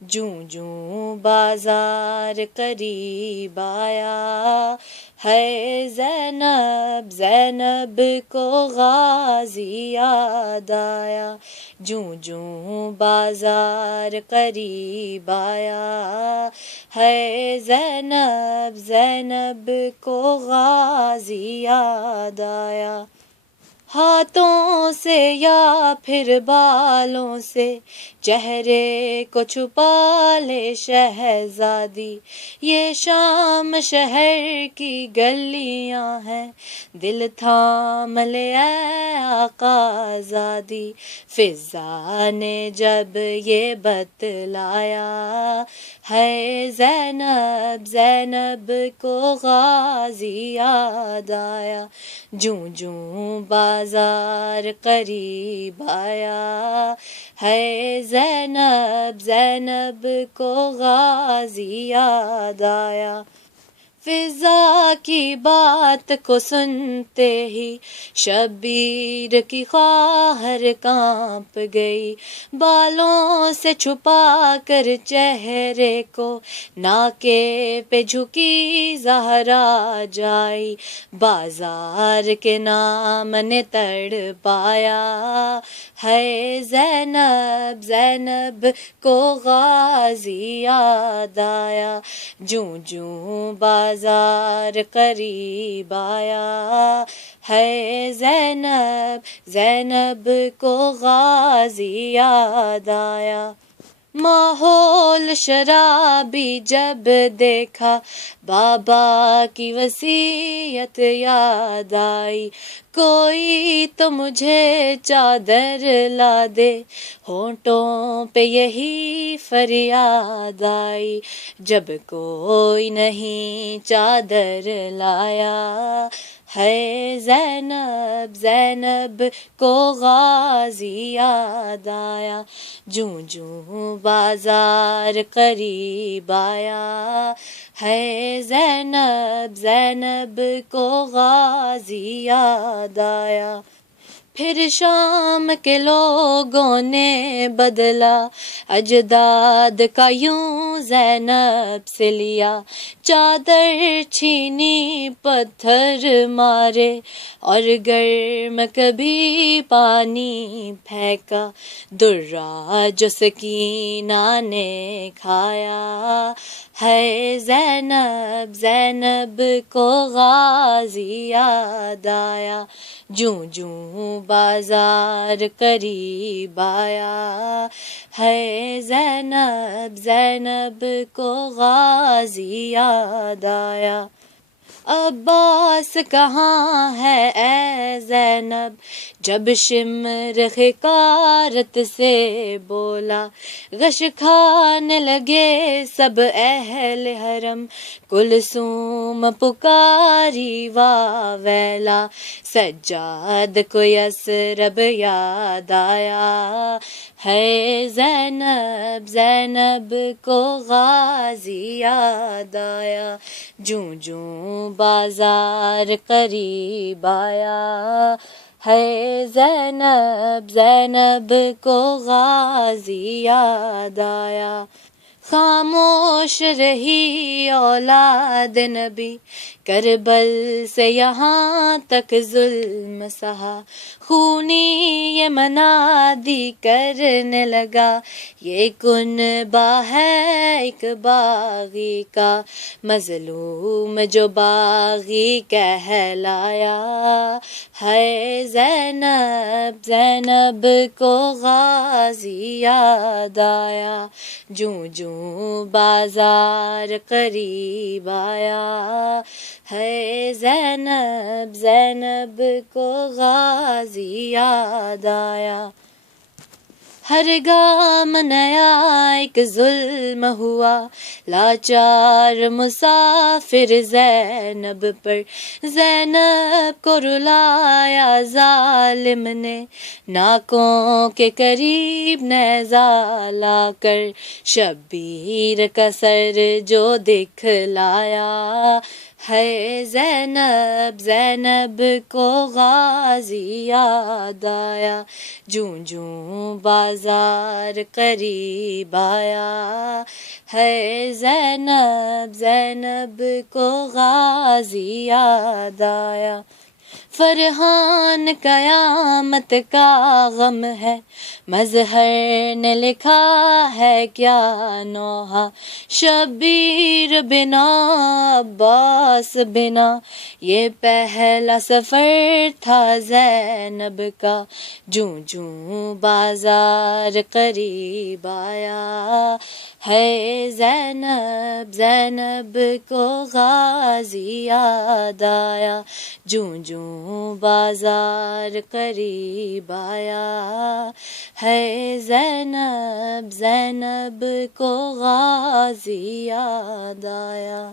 جوں جوں بازار قریب آیا، ہے زینب زینب کو غازی یاد آیا، جوں جوں بازار قریب آیا، ہے زینب زینب کو غازی یاد آیا، ہاتھوں سے یا پھر بالوں سے چہرے کو چھپا لے شہزادی، یہ شام شہر کی گلیاں ہیں، دل تھام لے اے آقا زادی، فضا نے جب یہ بتلایا، ہے زینب زینب کو غازی یاد آیا، جوں جوں بازار قریب آیا، ہے زینب زینب کو غازی یاد آیا، فضا کی بات کو سنتے ہی شبیر کی خواہر کانپ گئی، بالوں سے چھپا کر چہرے کو ناکے پہ جھکی زہرا جائی، بازار کے نام نے تڑ پایا، ہے زینب زینب کو غازی یاد آیا، جوں جوں بازار قریب آیا، ہے زینب زینب کو غازی یاد آیا، ماحول شرابی جب دیکھا بابا کی وصیت یاد آئی، کوئی تو مجھے چادر لا دے، ہونٹوں پہ یہی فریاد آئی، جب کوئی نہیں چادر لایا، ہے زینب زینب کو غازی یاد آیا، جوں جوں بازار قریب آیا، ہے زینب زینب کو غازی یاد آیا، پھر شام کے لوگوں نے بدلا اجداد کا یوں زینب سے لیا، چادر چھینی پتھر مارے اور گرم کبھی پانی پھینکا، درہ جو سکینہ نے کھایا، ہے زینب زینب کو غازی یاد آیا، جوں جوں بازار قریب آیا، ہے زینب زینب کو غازی یاد آیا، عباس کہاں ہے اے زینب، جب شمر حکارت سے بولا، غش کھانے لگے سب اہل حرم، کلثوم پکاری واہ ویلا، سجاد کو یثرب یاد آیا، ہے زینب زینب کو غازی یاد آیا، جوں جوں بازار قریب آیا، ہے زینب زینب کو غازی یاد آیا، خاموش رہی اولاد نبی، کربل سے یہاں تک ظلم سہا، خونی یہ منادی کرنے لگا، یہ کنبہ ہے ایک باغی کا، مظلوم جو باغی کہلایا، ہے زینب زینب کو غازی یاد آیا، جوں جوں بازار قریب آیا، ہے زینب زینب کو غازی یاد آیا، ہر گام نیا ایک ظلم ہوا، لاچار مسافر زینب پر، زینب کو رلایا ظالم نے، ناکوں کے قریب نیزہ لا کر، شبیر کا سر جو دکھلایا، ہے زینب زینب کو غازی یاد آیا، جوں جوں بازار قریب آیا، ہے زینب زینب کو غازی یاد آیا۔ فرحان قیامت کا غم ہے، مظہر نے لکھا ہے کیا نوحہ، شبیر بنا عباس بنا، یہ پہلا سفر تھا زینب کا، جوں جوں بازار قریب آیا، ہے زینب زینب کو غازی یاد آیا، جوں جوں بازار قریب آیا، ہے زینب زینب کو غازی یاد آیا۔